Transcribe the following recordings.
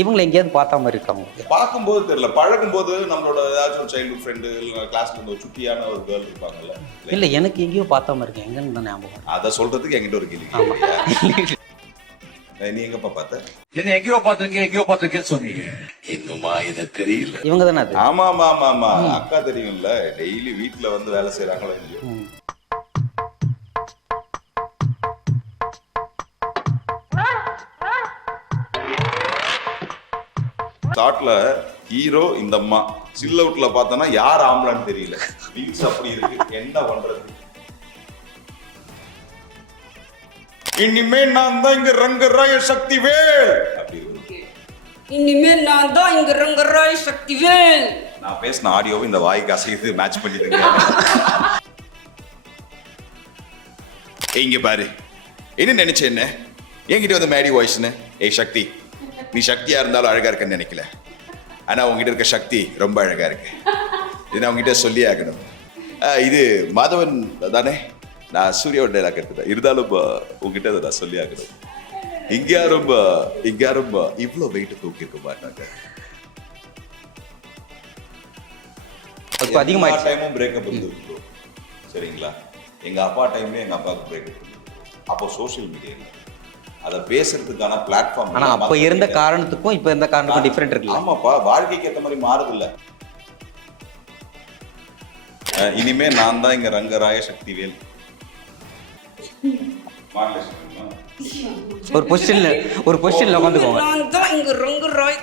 இவங்களை எங்கேயாவது பார்த்த மாதிரி இருக்காங்க? பார்க்கும்போது தெரியல, பழகும்போது நம்மளோட ஏதாச்சும் ஒரு சைல்ட்ஹுட் ஃப்ரெண்டு இல்லை கிளாஸ்ல இருந்த ஒரு சுட்டியான ஒரு கேர்ள் இருப்பாங்கல்ல. இல்லை, எனக்கு எங்கேயோ பார்த்த மாதிரி இருக்கேன். எங்கன்னு தான் ஞாபகம். அதை சொல்றதுக்கு என்கிட்ட ஒரு கேள்வி. நீ எங்கப்பா பார்த்த? என்ன எங்கேயோ பார்த்திருக்கேன்னு சொன்னீங்க. இன்னுமா இதை தெரியல? இவங்க தானே அது? ஆமா ஆமா ஆமா ஆமா, அக்கா தெரியும்ல, டெய்லி வீட்டுல வந்து வேலை செய்யறாங்களோ இல்லையோ. ஸ்டார்ட்ல ஹீரோ இந்த அம்மா, சில் அவுட்ல பார்த்தோன்னா யார் ஆம்பளான்னு தெரியல. ரீல்ஸ் அப்படி இருக்கு, என்ன பண்றது? இனிமே நான் தான் இங்க ரங்கராய சக்திவேல் அப்படி இருக்கு. இனிமே நான் தான் இங்க ரங்கராய சக்திவேல். நான் பேசின ஆடியோவை இந்த வாய்க்கு அசைது மேட்ச் பண்ணிடுங்க. இங்க பாரு, என்ன நினைச்ச, என்ன என்கிட்ட வந்து மேடி வாய்ஸ்னு. ஏய் சக்தி, நீ சக்தியா இருந்தாலும் அழகா இருக்கன்னு நினைக்கல, ஆனா உங்ககிட்ட இருக்க சக்தி ரொம்ப அழகா இருக்கு. இது நான் உங்ககிட்ட சொல்லி ஆகணும். இது மாதவன் தானே? நான் சூர்யாவோட டைலாக் எடுத்துட்டேன், இருந்தாலும் உங்ககிட்ட அதை நான் சொல்லி ஆகணும். இங்க யாரும் இவ்வளவு வெயிட் தூக்கி இருக்க மாட்டாங்க. டைமும் பிரேக்கப் இருந்து சரிங்களா? எங்க அப்பா டைம்ல எங்க அப்பாவுக்கு பிரேக்கப் இருந்து, அப்போ சோசியல் மீடியா அதை பேசுறதுக்கான பிளாட்ஃபார்ம். ஆனா அப்ப இருந்த காரணத்துக்கும் இப்ப இருந்த காரணத்துக்கும் டிஃபரெண்ட் இருக்குல்ல? ஆமாப்பா, வாழ்க்கைக்கு ஏற்ற மாதிரி மாறுது இல்ல. இனிமே நான் தான் இங்க ரங்கராய சக்திவேல். ஒரு பொசிஷன்ல உட்காந்துக்கோங்க. நான் தான் இங்க ரங்கராய்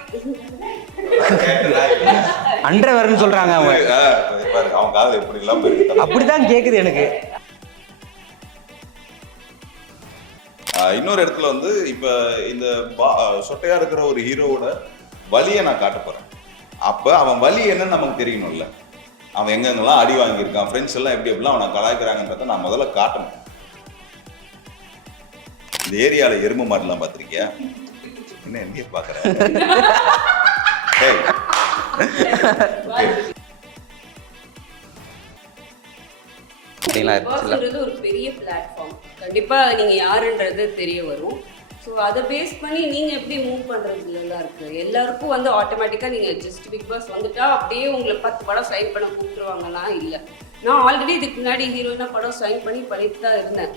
அண்டர்வேர்னு சொல்றாங்க அவங்க. அவங்க காதுல எப்படி எல்லாம் போயிருக்கு. அப்படிதான் கேக்குது எனக்கு. இன்னொரு இடத்துல வந்து இப்ப இந்த சொட்டையா இருக்கிற ஒரு ஹீரோவோட வலியை நான் காட்ட போறேன். அப்ப அவன் வலி என்னன்னு நமக்கு தெரியணும்ல. அவன் எங்கெங்கெல்லாம் அடி வாங்கியிருக்கான், ஃப்ரெண்ட்ஸ் எல்லாம் எப்படி எப்படிலாம் அவனை கலாய்க்கிறாங்கன்றத நான் முதல்ல காட்டணும். இந்த ஏரியால எருமை மாடுலாம் பார்த்திருக்கியா? என்ன எங்கே பாக்குறேன்? ஒரு பெரிய பிளாட்ஃபார்ம், கண்டிப்பா நீங்க யாருன்றது தெரிய வரும். ஸோ அதை பேஸ் பண்ணி நீங்க எப்படி மூவ் பண்றதுலாம் இருக்கு. எல்லாருக்கும் வந்து ஆட்டோமேட்டிக்கா நீங்க ஜஸ்ட் பிக் பாஸ் வந்துட்டா அப்படியே உங்களை 10 படம் சைன் பண்ண கூப்பிட்டுருவாங்கன்னா இல்லை. நான் ஆல்ரெடி இதுக்கு முன்னாடி ஹீரோயினா படம் சைன் பண்ணிட்டு தான் இருந்தேன்.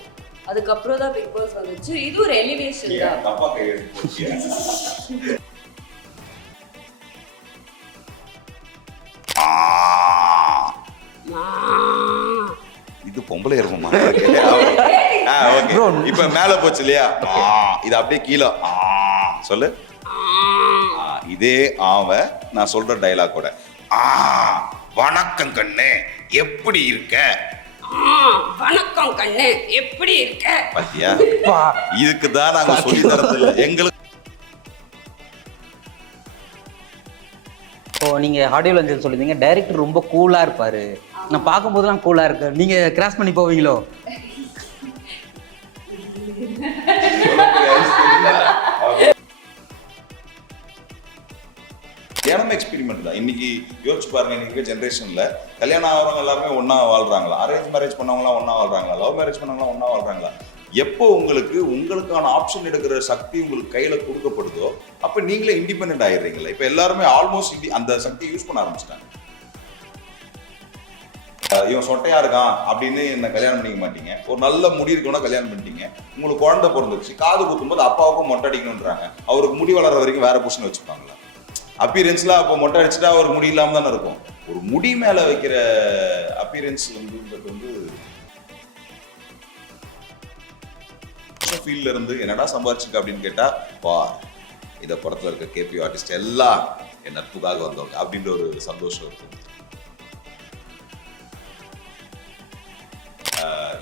அதுக்கப்புறம் தான் பிக் பாஸ் வந்துச்சு. இது ஒரு எலிவேஷன் தான். இது பொம்பளை இருக்குமா? இப்ப மேல போச்சு இல்லையா? இது அப்படியே கீழே சொல்லு. இதே நான் சொல்ற டைலாக், வணக்கம் கண்ணு எப்படி இருக்க? வணக்கம் கண்ணு எப்படி இருக்க? பாத்தியா, இதுக்கு தான் நாங்க சொல்லி தரது இல்லை எங்களுக்கு. இப்போ நீங்க ஆடியோல இருந்து சொல்லிருந்தீங்க டைரக்டர் ரொம்ப கூலா இருப்பாரு. நான் பார்க்கும்போதெல்லாம் கூலா இருக்கு. நீங்க கிராஸ் பண்ணி போவீங்களோ? தியானம் எக்ஸ்பெரிமெண்ட் தான். இன்னைக்கு யோசிச்சு பாருங்க, இன்னைக்கு ஜென்ரேஷன்ல கல்யாணம் ஆகிறவங்க எல்லாருமே ஒன்னா வாழ்றாங்களா? அரேஞ்ச் மேரேஜ் பண்ணவங்களாம் ஒன்னா வாழ்றாங்களா? லவ் மேரேஜ் பண்ணவங்களாம் ஒன்னா வாழ்றாங்களா? எப்போ உங்களுக்கான ஆப்ஷன் எடுக்கிற சக்தி உங்களுக்கு கையில கொடுக்கப்படுதோ அப்ப நீங்களே இண்டிபெண்டன்ட் ஆயிடுறீங்களா? இப்ப எல்லாருமே ஆல்மோஸ்ட் அந்த சக்தியை யூஸ் பண்ண ஆரம்பிச்சிட்டாங்க. இவன் சொட்டையா இருக்கான் அப்படின்னு என்ன கல்யாணம் பண்ணிக்க மாட்டீங்க. ஒரு நல்ல முடி இருக்கணும்னா கல்யாணம் பண்ணிட்டீங்க. உங்களுக்கு குழந்தை பிறந்துச்சு, காது குத்தும்போது அப்பாவுக்கும் மொட்டை அடிக்கணும்ன்றாங்க. அவருக்கு முடி வளர்ற வரைக்கும் வேற புருஷனை வச்சுப்பாங்களா? அப்பீரன்ஸ்ல அப்போ மொட்டை அடிச்சுட்டா அவருக்கு முடி இல்லாம தானே இருக்கும். ஒரு முடி மேல வைக்கிற அப்பீரன்ஸ் வந்து ஃபீல்ட்ல இருந்து என்னடா சம்பாதிச்சுக்க அப்படின்னு கேட்டா, இத படத்துல இருக்க கேபி ஆர்டிஸ்ட் எல்லாம் என் நட்புக்காக வந்தவங்க அப்படின்ற ஒரு சந்தோஷம் இருக்கும்.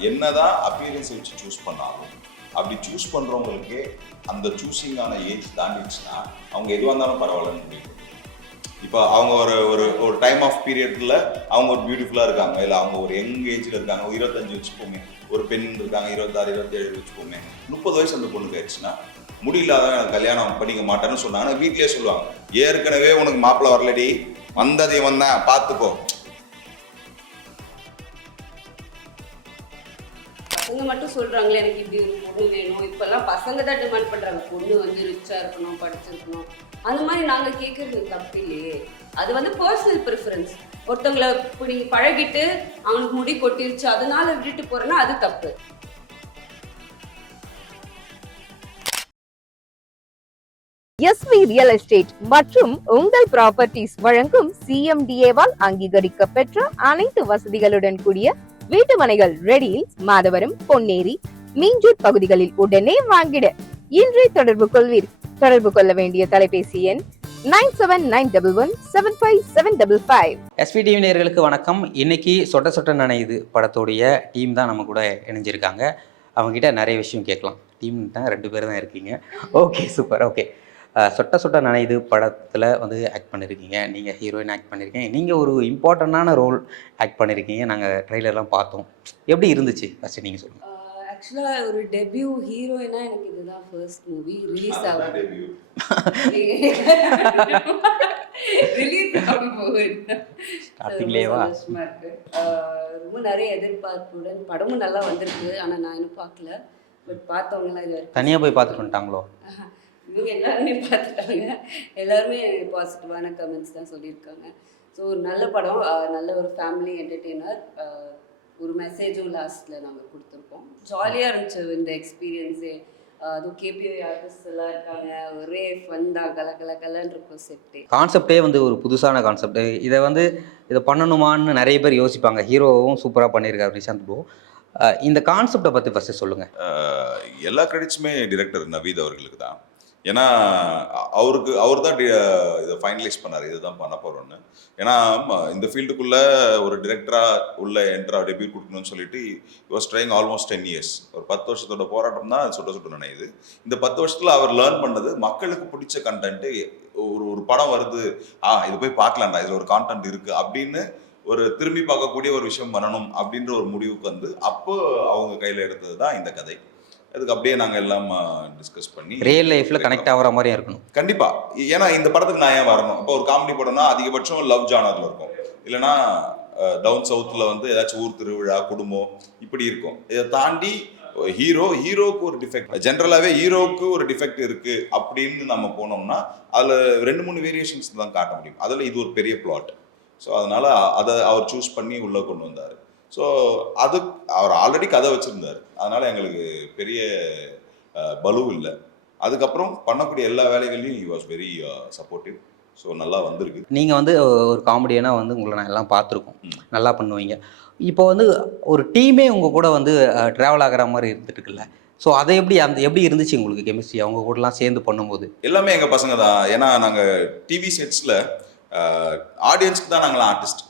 என்னதான் அப்பீரன்ஸ் வச்சு சூஸ் பண்ணாலும் அப்படி சூஸ் பண்றவங்களுக்கு அந்த சூஸிங்கான ஏஜ் தாண்டிடுச்சுன்னா அவங்க எதுவாக இருந்தாலும் பரவாயில்லன்னு முடியும். இப்போ அவங்க ஒரு டைம் ஆஃப் பீரியட்ல அவங்க ஒரு பியூட்டிஃபுல்லா இருக்காங்க, இல்லை அவங்க ஒரு யங் ஏஜ்ல இருக்காங்க, 25 வச்சுப்போமே, ஒரு பெண் இருக்காங்க 26 27 வச்சுப்போமே, 30 வயசு அந்த பொண்ணுக்கு ஆயிடுச்சுன்னா முடியலாதான் எனக்கு கல்யாணம் பண்ணிக்க மாட்டேன்னு சொன்னாங்கன்னா வீட்லயே சொல்லுவாங்க, ஏற்கனவே உனக்கு மாப்பிள்ளை வரலடி, வந்ததை வந்தேன் பார்த்துக்கோ. பசங்க மட்டும் சொல்றாங்களே எனக்கு இப்படி ஒரு பொண்ணு வேணும். இப்பெல்லாம் பசங்க தான் டிமாண்ட் பண்றாங்க, பொண்ணு வந்து ரிச்சா இருக்கணும், படிச்சிருக்கணும். அந்த மாதிரி நாங்க கேட்கறது தப்பு இல்லையே. அது வந்து பர்சனல் ப்ரிஃபரன்ஸ். ஒருத்தவங்களை இப்படி பழகிட்டு அவனுக்கு முடி கொட்டிருச்சு அதனால விட்டுட்டு போறேன்னா அது தப்பு. எஸ்வி ரியல் எஸ்டேட் மற்றும் உங்கள் ப்ராப்பர்ட்டிஸ் வழங்கும் சிஎம்டிஏவால் அங்கீகரிக்க பெற்ற அனைத்து வசதிகளுடன் கூடிய வீட்டு மனைகள் ரெடியில் மாதவரம், பொன்னேரி, மீஞ்சூர் பகுதிகளில் உடனே வாங்கிட இன்றே தொடர்பு கொள்வீர். தொடர்பு கொள்ள வேண்டிய தொலைபேசி எண் 9791175755. எஸ்பிடிவி நேயர்களுக்கு வணக்கம். இன்னைக்கு சொட்ட சொட்ட நனையுது படத்துடைய டீம் தான் நம்ம கூட இணைஞ்சிருக்காங்க. அவங்ககிட்ட நிறைய விஷயம் கேட்கலாம். டீம் தான் 2 பேர் தான் இருக்கீங்க. Okay, super. ஓகே, சொட்ட சொட்ட நனையுது படத்தில் வந்து ஆக்ட் பண்ணியிருக்கீங்க. நீங்கள் ஹீரோயின் ஆக்ட் பண்ணியிருக்கீங்க. நீங்கள் ஒரு இம்பார்ட்டண்டான ரோல் ஆக்ட் பண்ணியிருக்கீங்க. நாங்கள் ட்ரெய்லர்லாம் பார்த்தோம். எப்படி இருந்துச்சு ஃபஸ்ட்டு நீங்கள் சொல்லுங்கள். ஆக்சுவலாக ஒரு டெபியூ ஹீரோயினா எனக்கு இதுதான் ஃபர்ஸ்ட் மூவி ரிலீஸ் ஆகும். ரிலீஸ் ஆகும் போது ஸ்டார்டிங்லேயேவா இருக்கு. ரொம்ப நிறைய எதிர்பார்ப்புடன் படமும் நல்லா வந்திருக்கு. ஆனால் நான் இன்னும் பார்க்கல. பட் பார்த்தவங்கலாம் இது தனியாக போய் பார்த்துட்டு வந்துட்டாங்களோ? இவங்க எல்லாருமே பார்த்துட்டாங்க. எல்லாருமே பாசிட்டிவான கமெண்ட்ஸ் தான் சொல்லியிருக்காங்க. ஸோ ஒரு நல்ல படம், நல்ல ஒரு ஃபேமிலி என்டர்டெய்னர், ஒரு மெசேஜும் லாஸ்ட்டில் நாங்கள் கொடுத்துருக்கோம். ஜாலியாக இருந்துச்சு இந்த எக்ஸ்பீரியன்ஸே. அதுவும் கேபிஐ ஆர்டிஸ்ட் எல்லாம் இருக்காங்க. ஒரே ஃபன் தான், கலன்னு இருக்கும் செட்டு. கான்செப்டே வந்து ஒரு புதுசான கான்செப்ட். இதை பண்ணணுமான்னு நிறைய பேர் யோசிப்பாங்க. ஹீரோவும் சூப்பராக பண்ணியிருக்காரு நிஷாந்த் ப்ரோ. இந்த கான்செப்டை பற்றி ஃபஸ்ட்டு சொல்லுங்கள். எல்லா கிரெடிட்ஸுமே டிரெக்டர் நவீத் அவர்களுக்கு தான். ஏன்னா அவர் தான் இதை ஃபைனலைஸ் பண்ணார், இதுதான் பண்ண போகிறோன்னு. ஏன்னா இந்த ஃபீல்டுக்குள்ளே ஒரு டிரெக்டராக உள்ள என்ட்ரா டெபியூட் கொடுக்கணும்னு சொல்லிட்டு வாஸ் ட்ரைங் ஆல்மோஸ்ட் 10 years. ஒரு 10 வருஷத்தோட போராட்டம் தான் சுட்ட சுட்ட நினையுது. இந்த 10 வருஷத்தில் அவர் லேர்ன் பண்ணது மக்களுக்கு பிடிச்ச கண்டென்ட்டு. ஒரு படம் வருது, இது போய் பார்க்கலாம்டா, இதில் ஒரு கான்டென்ட் இருக்குது அப்படின்னு ஒரு திரும்பி பார்க்கக்கூடிய ஒரு விஷயம் பண்ணணும் அப்படின்ற ஒரு முடிவுக்கு வந்து அப்போ அவங்க கையில் எடுத்தது தான் இந்த கதை. அதுக்கு அப்படியே நாங்கள் எல்லாம் டிஸ்கஸ் பண்ணி ரியல் லைஃப்பில் கனெக்ட் ஆகிற மாதிரியும் இருக்கணும். கண்டிப்பாக. ஏன்னா இந்த படத்துக்கு நான் ஏன் வரணும்? இப்போ ஒரு காமெடி படம்னா அதிகபட்சம் லவ் ஜானரில் இருக்கும், இல்லைனா டவுன் சவுத்தில் வந்து ஏதாச்சும் ஊர் திருவிழா, குடும்பம் இப்படி இருக்கும். இதை தாண்டி ஹீரோவுக்கு ஒரு டிஃபெக்ட், ஜென்ரலாகவே ஹீரோவுக்கு ஒரு டிஃபெக்ட் இருக்குது அப்படின்னு நம்ம போனோம்னா அதில் 2-3 வேரியேஷன்ஸ் தான் காட்ட முடியும். அதில் இது ஒரு பெரிய பிளாட். ஸோ அதனால் அதை அவர் சூஸ் பண்ணி உள்ளே கொண்டு வந்தார். ஸோ அது அவர் ஆல்ரெடி கதை வச்சுருந்தார். அதனால் எங்களுக்கு பெரிய பலு இல்லை. அதுக்கப்புறம் பண்ணக்கூடிய எல்லா வேலைகள்லையும் he was very supportive. So நல்லா வந்திருக்கு. நீங்கள் வந்து ஒரு காமெடியனா வந்து உங்களை நான் எல்லாம் பார்த்துருக்கோம், நல்லா பண்ணுவீங்க. இப்போ வந்து ஒரு டீமே உங்கள் கூட வந்து ட்ராவல் ஆகிற மாதிரி இருந்துட்டுருக்குல்ல. ஸோ அதை எப்படி இருந்துச்சு உங்களுக்கு கெமிஸ்ட்ரி அவங்க கூடலாம் சேர்ந்து பண்ணும்போது? எல்லாமே எங்கள் பசங்க தான். ஏன்னா நாங்கள் டிவி செட்ஸில் ஆடியன்ஸ்க்கு தான் நாங்களாம் ஆர்டிஸ்ட்.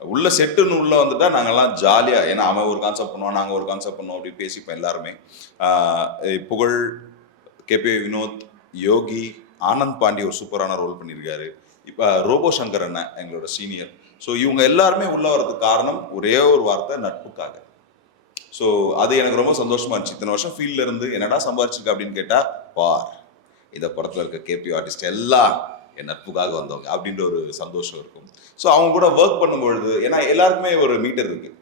உள்ள செட்டுன்னு உள்ளே வந்துட்டா நாங்கள்லாம் ஜாலியாக, ஏன்னா அவன் ஒரு கான்செப்ட் பண்ணுவான், நாங்கள் ஒரு கான்செப்ட் பண்ணுவோம், அப்படி பேசிப்போம் எல்லாருமே. புகழ், கேபிஐ வினோத், யோகி, ஆனந்த் பாண்டி ஒரு சூப்பரான ரோல் பண்ணியிருக்காரு. இப்போ ரோபோ சங்கர் அண்ணன் எங்களோட சீனியர். ஸோ இவங்க எல்லாருமே உள்ளே வரதுக்கு காரணம் ஒரே ஒரு வார்த்தை, நட்புக்காக. ஸோ அது எனக்கு ரொம்ப சந்தோஷமாக இருந்துச்சு. இத்தனை வருஷம் ஃபீல்டில் இருந்து என்னடா சம்பாரிச்சிருக்க அப்படின்னு கேட்டால், வார் இந்த படத்தில் இருக்க கேபி ஆர்டிஸ்ட் எல்லாம் என் நட்புக்காக வந்தவங்க அப்படின்ற ஒரு சந்தோஷம் இருக்கும். ஸோ அவங்க கூட ஒர்க் பண்ணும்பொழுது, ஏன்னா எல்லாருக்குமே ஒரு மீட்டர் இருக்குது.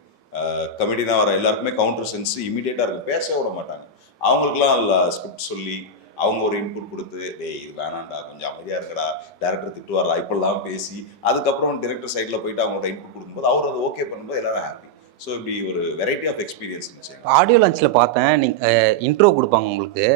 கமெடினா வர எல்லாருக்குமே கவுண்டர் சென்ஸ் இமீடியட்டாக இருக்குது, பேச விட மாட்டாங்க. அவங்களுக்குலாம் ஸ்கிரிப்ட் சொல்லி அவங்க ஒரு இன்புட் கொடுத்து, டேய் இது வேணாண்டா, கொஞ்சம் அமைதியாக இருக்கடா, டேரக்டர் திட்டுவாரா, இப்பெல்லாம் பேசி அதுக்கப்புறம் டிரெக்டர் சைடில் போயிட்டு அவங்களோட இன்புட் கொடுக்கும்போது அவர் அதை ஓகே பண்ணும்போது எல்லாரும் ஹாப்பி. ஸோ இப்படி ஒரு வெரைட்டி ஆஃப் எக்ஸ்பீரியன்ஸ் இருந்துச்சு. ஆடியோ லான்ச்சில் பார்த்தேன், நீங்கள் இன்ட்ரோ கொடுப்பாங்க. உங்களுக்கு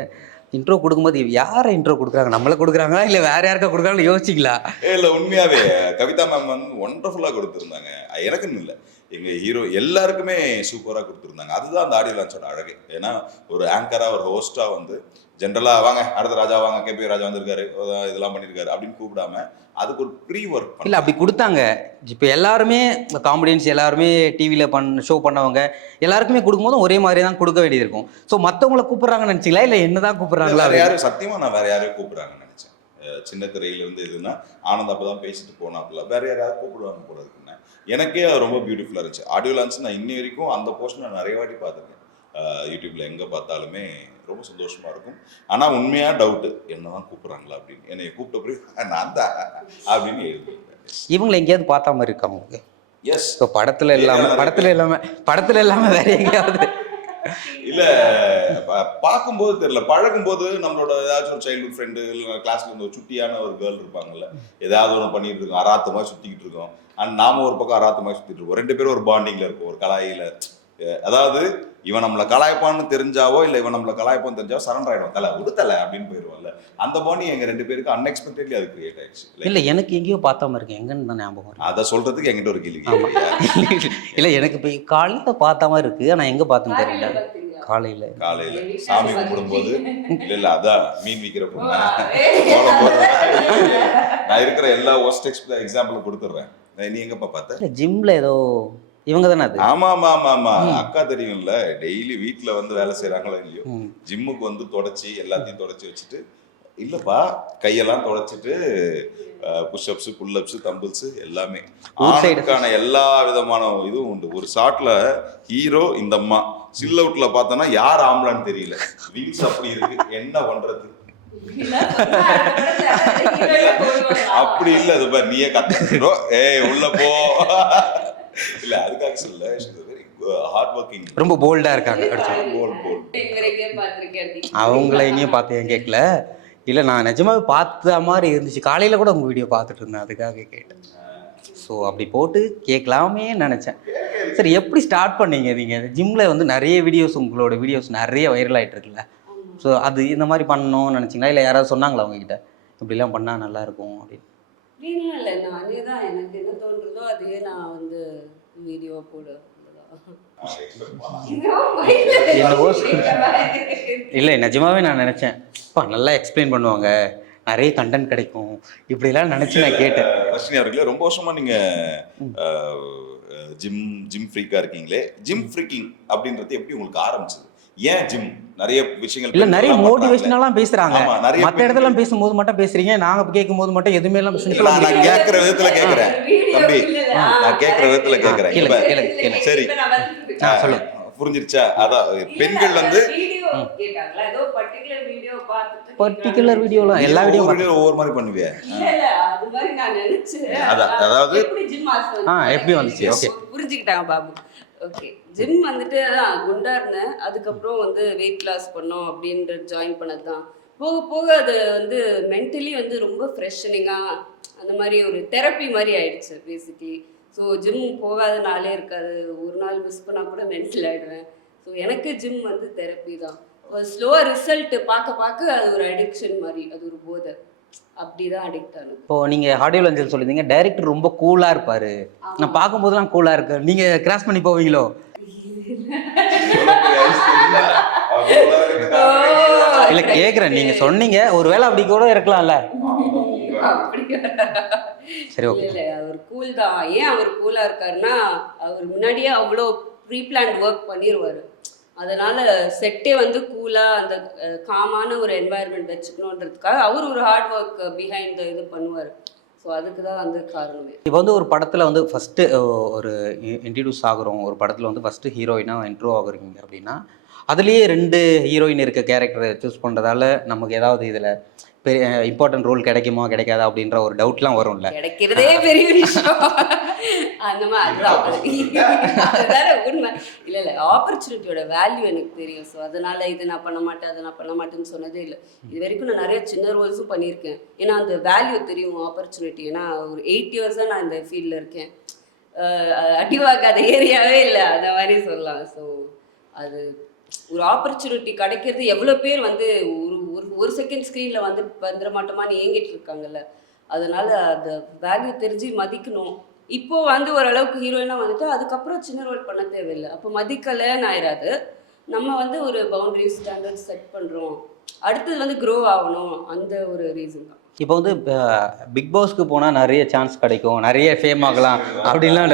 இன்ட்ரோ கொடுக்கும்போது யாரை இன்ட்ரோ கொடுக்குறாங்க, நம்மளை கொடுக்குறாங்களா இல்லை வேற யாருக்கா கொடுக்குறாங்கன்னு யோசிச்சிங்களா? இல்லை, உண்மையாகவே கவிதா மேம் வந்து ஒண்டர்ஃபுல்லாக கொடுத்துருந்தாங்க. எனக்குன்னு இல்லை, எங்கள் ஹீரோ எல்லாருக்குமே சூப்பராக கொடுத்துருந்தாங்க. அதுதான் அந்த ஆடியோ லான்ச்சோட அழகு. ஏன்னா ஒரு ஆங்கராக, ஒரு ஹோஸ்ட்டாக வந்து ஜென்ரலாக வாங்க அடுத்த ராஜா வாங்க, கேபி ராஜா வந்திருக்காரு, இதெல்லாம் பண்ணியிருக்காரு அப்படின்னு கூப்பிடாம அதுக்கு ஒரு ப்ரீ ஒர்க் இல்லை அப்படி கொடுத்தாங்க. இப்போ எல்லாருமே காமெடியன்ஸ் எல்லாருமே டிவியில் ஷோ பண்ணவங்க எல்லாருக்குமே கொடுக்கும்போது ஒரே மாதிரி தான் கொடுக்க வேண்டியது இருக்கும். ஸோ மற்றவங்களை கூப்பிட்றாங்கன்னு நினச்சிங்களா இல்லை என்ன தான் கூப்பிட்றாங்களா? வேறு யாரும் சத்தியமாக நான் வேறு யாரையும் கூப்பிட்றாங்கன்னு நினச்சேன். சின்ன திரையிலேருந்து எதுனா ஆனந்த் அப்போ தான் பேசிட்டு போனாப்புல வேறு யாராவது கூப்பிடுவாங்க போல இருக்குன்னு எனக்கே அது ரொம்ப பியூட்டிஃபுல்லாக இருந்துச்சு. ஆடியோ லான்ச் நான் இன்னி வரைக்கும் அந்த போர்ஷன் நான் நிறைய வாட்டி பார்த்துருக்கேன். யூடியூப்பில் எங்கே பார்த்தாலுமே ரொம்ப சந்தோஷமாக இருக்கும். ஆனால் உண்மையாக டவுட்டு, என்ன தான் கூப்பிட்றாங்களா அப்படின்னு. என்னை கூப்பிட்ட பிறகு நான் தான் அப்படின்னு எழுதுவேன். இவங்களை எங்கேயாவது பார்த்தா மாதிரி இருக்கா உங்களுக்கு? எஸ். இப்போ படத்தில் இல்லாமல் வேற எங்கேயாவது? இல்ல பார்க்கும்போது தெரியல, பழகும்போது நம்மளோட ஏதாச்சும் ஒரு சைல்ட்ஹுட் ஃப்ரெண்டு இல்லை கிளாஸ்ல இருந்து ஒரு சுட்டியான ஒரு கேர்ள் இருப்பாங்கல்ல, ஏதாவது ஒன்று பண்ணிட்டு இருக்கோம், அராத்தமா சுத்திக்கிட்டு இருக்கோம், அண்ட் நாம ஒரு பக்கம் அராத்தமா சுத்திட்டு இருக்கோம், 2 பேரும் ஒரு பாண்டிங்ல இருக்கும், ஒரு கலாயில. அதாவது இவன் நம்மளை கலாய்ப்பான்னு தெரிஞ்சாவோ இல்லை இவன் நம்மளை கலாய்ப்பான்னு தெரிஞ்சாவோ சரண்டர் ஆயிடும், தலை விடுத்தலை அப்படின்னு போயிடுவோம்ல. அந்த பாண்டி எங்க 2 பேருக்கு அன்எக்ஸ்பெக்டட்லி அது கிரியேட் ஆயிடுச்சு. இல்ல எனக்கு எங்கேயோ பார்த்தாம இருக்கு, எங்கன்னு தான் ஞாபகம் வரும். அதை சொல்றதுக்கு என்கிட்ட ஒரு கேள்வி. இல்ல எனக்கு இப்போ காலையில பார்த்த மாதிரி இருக்கு, ஆனா எங்க பார்த்தேன்னு தெரியல. காலையில சாமி கும்பிடும்போது இல்ல அதான் மீன் விற்கிற பொண்ணு நான் இருக்கிற எல்லா ஒஸ்ட் எக்ஸாம்பிள் கொடுத்துட்றேன். நீ எங்கப்பா பார்த்த? ஜிம்ல ஏதோ இவங்க தானே அது? ஆமா ஆமா ஆமா ஆமா, அக்கா தெரியும்ல, டெய்லி வீட்டுல வந்து வேலை செய்யறாங்களோ இல்லையோ, ஜிம்முக்கு வந்து தொடச்சி எல்லாத்தையும் தொடச்சி வச்சுட்டு, இல்லப்பா கையெல்லாம் தொடச்சிட்டு புஷ்அப்ஸ் புல்லப்ஸ் தம்பிள்ஸ் எல்லாமே ஆணுக்கான எல்லா விதமான இதுவும் உண்டு. ஒரு ஷாட்ல ஹீரோ இந்த அம்மா, சில் அவுட்ல பார்த்தோன்னா யார் ஆம்பளான்னு தெரியல, விங்ஸ் அப்படி இருக்கு, என்ன பண்றது? அப்படி இல்ல, அது பாரு நீயே கத்துறோம், ஏய் உள்ள போ. இல்ல அதுக்காக சொல்ல, வெரி ஹார்ட் ஒர்க்கிங், ரொம்ப போல்டா இருக்காங்க. அவங்கள எங்கேயும் பார்த்தேன் கேட்கல. இல்லை நான் நிஜமாவே பார்த்த மாதிரி இருந்துச்சு, காலையில் கூட உங்கள் வீடியோ பார்த்துட்டு இருந்தேன், அதுக்காக கேட்டேன். ஸோ அப்படி போட்டு கேட்கலாமே நினச்சேன். சரி, எப்படி ஸ்டார்ட் பண்ணீங்க நீங்கள்? ஜிம்மில் வந்து நிறைய வீடியோஸ், உங்களோட வீடியோஸ் நிறைய வைரல் ஆகிட்டு இருக்குல்ல, ஸோ அது இந்த மாதிரி பண்ணணும்னு நினச்சிங்களா, இல்லை யாராவது சொன்னாங்களா உங்ககிட்ட இப்படிலாம் பண்ணால் நல்லாயிருக்கும் அப்படின்னு? அப்படின்லாம் இல்லை, நானே தான் எனக்கு என்ன தோன்றதோ அதே நான் வந்து வீடியோ போட. இல்லை நிஜமாவே நான் நினச்சேன், நல்லா எக்ஸ்பிளைன் பண்ணுவாங்க, நிறைய கண்டென்ட் கிடைக்கும், இப்படிலாம் நினச்சி நான் கேட்டேன். அஸ்வினி அவர்களே, ரொம்ப வருஷமா நீங்க ஜிம் ஃப்ரீக்கா இருக்கீங்களே, ஜிம் ஃப்ரீக்கிங் அப்படின்றது எப்படி உங்களுக்கு ஆரம்பிச்சது? ஏன் ஜிம்? நிறைய விஷயங்கள் இல்ல, நிறைய மோட்டிவேஷனலாம் பேசுறாங்க, மற்ற இடத்துல பேசும்போது மட்டும் பேசுறீங்க, நாங்க கேட்கும் போது மட்டும் எதுவுமே எல்லாம் சிம்பிளா. நான் கேட்கிற விதத்துல கேட்கிறேன் தம்பி, நான் கேட்கிற விதத்துல கேட்கிறேன். சரி சொல்லுங்க, புரிஞ்சிருச்சா? அதான் பெண்கள் வந்து பர்டிகுலர் வீடியோலாம் எல்லா வீடியோ ஒவ்வொரு மாதிரி பண்ணுவியா? அதாவது எப்படி வந்துச்சு? ஓகே, புரிஞ்சுக்கிட்டாங்க பாபு. ஓகே, ஜிம் வந்துட்டு அதான் குண்டா இருந்தேன், அதுக்கப்புறம் வந்து வெயிட் லாஸ் பண்ணோம் அப்படின்ற ஜாயின் பண்ணது தான். போக போக அது வந்து மென்டலி வந்து ரொம்ப ஃப்ரெஷனிங்காக அந்த மாதிரி ஒரு தெரப்பி மாதிரி ஆயிடுச்சு பேசிக்கலி. ஸோ ஜிம் போகாத நாளே இருக்காது, ஒரு நாள் மிஸ் பண்ணால் கூட மென்டல் ஆகிடுவேன். ஸோ எனக்கு ஜிம் வந்து தெரப்பி தான். ஸ்லோவாக ரிசல்ட் பார்க்க பார்க்க அது ஒரு அடிக்ஷன் மாதிரி, அது ஒரு போதை, அப்படிதான் அடிக்ட் ஆனது. இப்போ நீங்க ஆடியோ லஞ்சில் சொல்லியிருந்தீங்க டைரக்டர் ரொம்ப கூலா இருப்பாரு, நான் பார்க்கும்போதெல்லாம் கூலா இருக்கு, நீங்க கிராஸ் பண்ணி போவீங்களோ? இல்ல கேக்குறேன், நீங்க சொன்னீங்க, ஒருவேளை அப்படி கூட இருக்கலாம்ல. சரி, ஓகே. இல்ல அவர் கூல் தான். ஏன் அவர் கூலா இருக்காருன்னா, அவர் முன்னாடியே அவ்வளோ ப்ரீ பிளான் ஒர்க் பண்ணிடுவாரு, அதனால செட்டே வந்து கூலா அந்த காமான ஒரு என்வாயர்மெண்ட் வச்சுக்கணுன்றதுக்காக அவர் ஒரு ஹார்ட் ஒர்க் பிஹைண்ட் இது பண்ணுவார். ஸோ அதுக்கு தான் வந்து காரணமே. இப்போ வந்து ஒரு படத்தில் வந்து ஃபஸ்ட்டு ஒரு இன்ட்ரடியூஸ் ஆகுறோம், ஒரு படத்தில் வந்து ஃபஸ்ட்டு ஹீரோயினாக இன்ட்ரோ ஆகுறீங்க அப்படின்னா, அதுலேயே 2 ஹீரோயின் இருக்க கேரக்டரை சூஸ் பண்ணுறதால நமக்கு ஏதாவது இதில் பெரிய இம்பார்ட்டன்ட் ரோல் கிடைக்குமா கிடைக்காதா அப்படின்ற ஒரு டவுட்லாம் வரும்ல. கிடைக்கிறதே பெரிய விஷயம், அந்த மாதிரி அதுதானே உண்மை. இல்லை இல்லை, ஆப்பர்ச்சுனிட்டியோட வேல்யூ எனக்கு தெரியும். ஸோ அதனால இது நான் பண்ண மாட்டேன், அதை நான் பண்ண மாட்டேன்னு சொன்னதே இல்லை. இது வரைக்கும் நான் நிறைய சின்ன ரோல்ஸும் பண்ணியிருக்கேன், ஏன்னா அந்த வேல்யூ தெரியும் ஆப்பர்ச்சுனிட்டி. ஏன்னா ஒரு 8 இயர்ஸாக நான் இந்த ஃபீல்டில் இருக்கேன், அடிவாக்காத ஏரியாவே இல்லை, அந்த மாதிரி சொல்லலாம். ஸோ அது ஒரு ஆப்பர்ச்சுனிட்டி கிடைக்கிறது, எவ்வளோ பேர் வந்து ஒரு செகண்ட் ஸ்க்ரீனில் வந்து வந்துட மாட்டோமான்னு ஏங்கிட்டு இருக்காங்கல்ல, அதனால அந்த வேல்யூ தெரிஞ்சு மதிக்கணும். இப்போ வந்து ஓரளவுக்கு ஹீரோயினாக வந்துட்டு அதுக்கப்புறம் சின்ன ரோல் பண்ண தேவையில்லை, அப்போ மதிக்கலைன்னு ஆயிடாது. நம்ம வந்து ஒரு பவுண்டரிஸ் ஸ்டாண்டர்ட் செட் பண்ணுறோம், அடுத்தது வந்து க்ரோ ஆகணும், அந்த ஒரு ரீசன் தான். இப்போ வந்து பிக் பாஸ்க்கு போனால் நிறைய சான்ஸ் கிடைக்கும், நிறைய ஃபேம் ஆகலாம் அப்படின்லாம்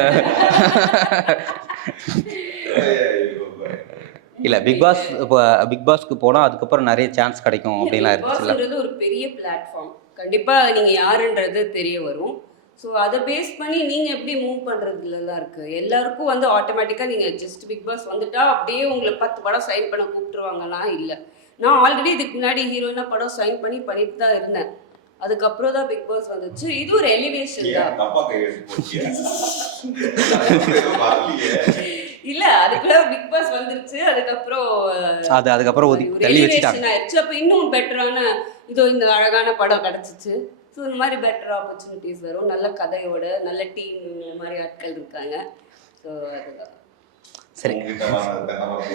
இல்லை, பிக் பாஸ்க்கு போனால் அதுக்கப்புறம் நிறைய சான்ஸ் கிடைக்கும் அப்படின்லாம் இருந்துச்சுல்ல. ஒரு பெரிய பிளாட்ஃபார்ம், கண்டிப்பாக நீங்கள் யாருன்றது தெரிய வரும். ஸோ அதை பேஸ் பண்ணி நீங்கள் எப்படி மூவ் பண்ணுறதுலாம் இருக்குது. எல்லாருக்கும் வந்து ஆட்டோமேட்டிக்காக நீங்கள் ஜஸ்ட் பிக் பாஸ் வந்துட்டா அப்படியே உங்களை 10 படம் சைன் பண்ண கூப்பிட்டுருவாங்கன்னா இல்லை. நான் ஆல்ரெடி இதுக்கு முன்னாடி ஹீரோயினாக படம் சைன் பண்ணிட்டு தான் இருந்தேன், அதுக்கப்புறம் தான் பிக் பாஸ் வந்துச்சு. இது ஒரு எலிவேஷன் தான். இல்ல அதுக்குள்ள பிக் பாஸ் வந்துருச்சு. அதுக்கப்புறம் அதுக்கப்புறம் தள்ளி வச்சுட்டாங்க. எலிவேஷன் ஆயிடுச்சு. அப்ப இன்னும் பெட்டரான இதோ இந்த அழகான படம் கிடைச்சிச்சு. ஸோ இந்த மாதிரி பெட்டர் ஆப்பர்ச்சுனிட்டிஸ் வரும். நல்ல கதையோட நல்ல டீம் இந்த மாதிரி ஆட்கள் இருக்காங்க. ஸோ அதுதான். சரி, உங்ககிட்ட வாங்கினது தென்னை மரம்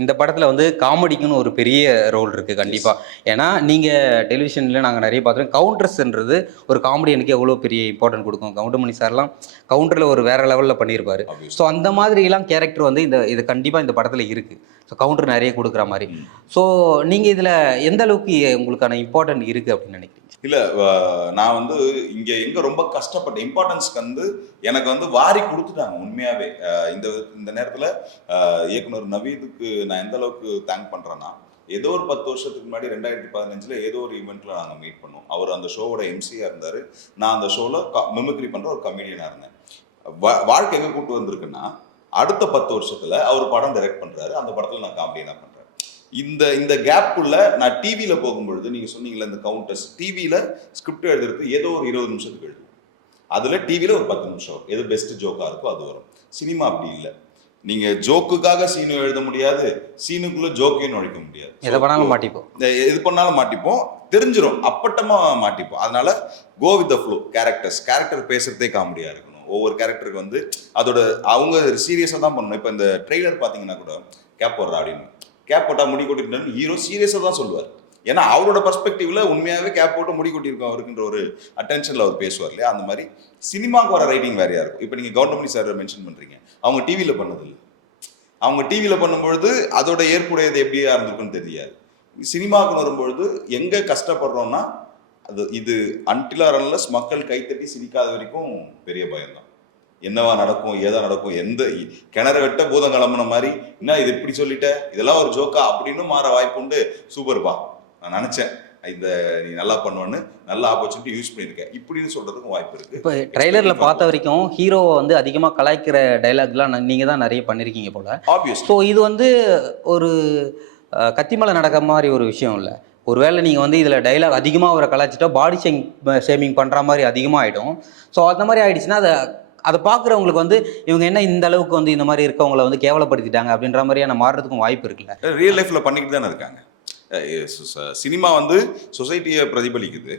இந்த படத்தில் வந்து காமெடிக்குன்னு ஒரு பெரிய ரோல் இருக்குது கண்டிப்பாக. ஏன்னா நீங்கள் டெலிவிஷனில் நாங்கள் நிறைய பார்த்துருக்கோம். கவுண்டர்ஸ்ன்றது ஒரு காமெடியனுக்கு எவ்வளோ பெரிய இம்பார்ட்டன்ட் கொடுக்கும். கவுண்டமணி சார்லாம் கவுண்டரில் ஒரு வேறு லெவலில் பண்ணியிருப்பார். ஸோ அந்த மாதிரிலாம் கேரக்டர் வந்து இது கண்டிப்பாக இந்த படத்தில் இருக்குது. ஸோ கவுண்டர் நிறைய கொடுக்குற மாதிரி. ஸோ நீங்கள் இதில் எந்த அளவுக்கு உங்களுக்கான இம்பார்ட்டன்ட் இருக்குது அப்படின்னு நினைக்கிறீங்க? இல்ல நான் வந்து இங்க எங்க ரொம்ப கஷ்டப்பட்ட இம்பார்ட்டன்ஸ்க்கு வந்து எனக்கு வந்து வாரி கொடுத்துட்டாங்க உண்மையாவே. இந்த இந்த நேரத்துல இயக்குனர் நவீதுக்கு நான் எந்த அளவுக்கு தேங்க் பண்றேன்னா, ஏதோ ஒரு 10 வருஷத்துக்கு முன்னாடி 2015 ஏதோ ஒரு ஈவெண்ட்ல நாங்க மீட் பண்ணோம். அவர் அந்த ஷோவோட எம்சியா இருந்தாரு. நான் அந்த ஷோல மிமிக்ரி பண்ற ஒரு கமெடியனா இருந்தேன். வாழ்க்கை எங்க கூட்டு வந்திருக்குன்னா, அடுத்த 10 வருஷத்துல அவர் படம் டைரக்ட் பண்றாரு. அந்த படத்துல நான் காமெடியனா பண்றேன். இந்த கேப்புக்குள்ள நான் டிவியில போகும்பொழுது நீங்க சொன்னீங்கல்ல இந்த கவுண்டர்ஸ், டிவியில ஸ்கிரிப்ட் எழுதுறது ஏதோ ஒரு 20 நிமிஷத்துக்கு எழுதும். அதுல டிவியில ஒரு 10 நிமிஷம் எது பெஸ்ட் ஜோக்கா இருக்கோ அது வரும். சினிமா அப்படி இல்லை. நீங்க ஜோக்குக்காக சீனு எழுத முடியாது, சீனுக்குள்ள ஜோக்கையும் நுழைக்க முடியாது. எது பண்ணாலும் மாட்டிப்போம், எது பண்ணாலும் மாட்டிப்போம், தெரிஞ்சிடும், அப்பட்டமா மாட்டிப்போம். அதனால go with the flow. Character பேசுறதே காமெடியா இருக்கணும். ஒவ்வொரு கேரக்டருக்கு வந்து அதோட அவங்க சீரியஸா தான் பண்ணணும். இப்போ இந்த ட்ரெய்லர் பாத்தீங்கன்னா கூட கேப் போடுறா அப்படின்னு, கேப் போட்டா முடி கொட்டிட்டு ஹீரோ சீரியஸா தான் சொல்லுவார். ஏன்னா அவரோட பர்ஸ்பெக்டிவ்ல உண்மையாவே கேப் போட்டு முடி கொட்டியிருக்கோம் அவருக்குன்ற ஒரு அட்டென்ஷன்ல அவர் பேசுவார் இல்லையா. அந்த மாதிரி சினிமாவுக்கு வர ரைட்டிங் வேறையா இருக்கும். இப்போ நீங்க கவுண்டமணி சார் மென்ஷன் பண்றீங்க, அவங்க டிவியில பண்ணதில்லை. அவங்க டிவியில பண்ணும்பொழுது அதோட ஏற்புடையது எப்படியா இருந்திருக்குன்னு தெரியாது. சினிமாவுக்குன்னு வரும்பொழுது எங்க கஷ்டப்படுறோம்னா இது அன்டில் ஆர் அன்லெஸ் மக்கள் கைத்தட்டி சிரிக்காத வரைக்கும் பெரிய பயம்தான். என்னவா நடக்கும், ஏதா நடக்கும், எந்த கிணறு வெட்ட பூதம் கிளம்புன மாதிரி என்ன இது இப்படி சொல்லிட்ட, இதெல்லாம் ஒரு ஜோக்கா அப்படின்னு மாற வாய்ப்பு உண்டு. சூப்பர்பா, நான் நினைச்சேன் நீ நல்லா பண்ணுவேன்னு, நல்ல ஆப்பர்ச்சுனிட்டி யூஸ் பண்ணியிருக்கேன் இப்படின்னு சொல்றதுக்கும் வாய்ப்பு இருக்கு. இப்போ ட்ரைலர்ல பார்த்த வரைக்கும் ஹீரோவை வந்து அதிகமாக கலாய்க்கிற டைலாக்லாம் நீங்க தான் நிறைய பண்ணியிருக்கீங்க போல. ஆப்வியஸ்லி. ஸோ இது வந்து ஒரு கத்திமலை நடக்கிற மாதிரி ஒரு விஷயம் இல்லை. ஒருவேளை நீங்கள் வந்து இதில் டைலாக் அதிகமாக அவரை கலாய்ச்சிட்டா பாடி ஷேமிங் பண்ணுற மாதிரி அதிகமாக ஆகிடும். ஸோ அந்த மாதிரி ஆகிடுச்சுன்னா அதை பார்க்குறவங்களுக்கு வந்து இவங்க என்ன இந்த அளவுக்கு வந்து இந்த மாதிரி இருக்கவங்களை வந்து கேவலப்படுத்திட்டாங்க அப்படின்ற மாதிரியான மாறுறதுக்கும் வாய்ப்பு இருக்குல்ல. ரியல் லைஃப்ல பண்ணிக்கிட்டு தானே இருக்காங்க. சினிமா வந்து சொசைட்டியை பிரதிபலிக்குது.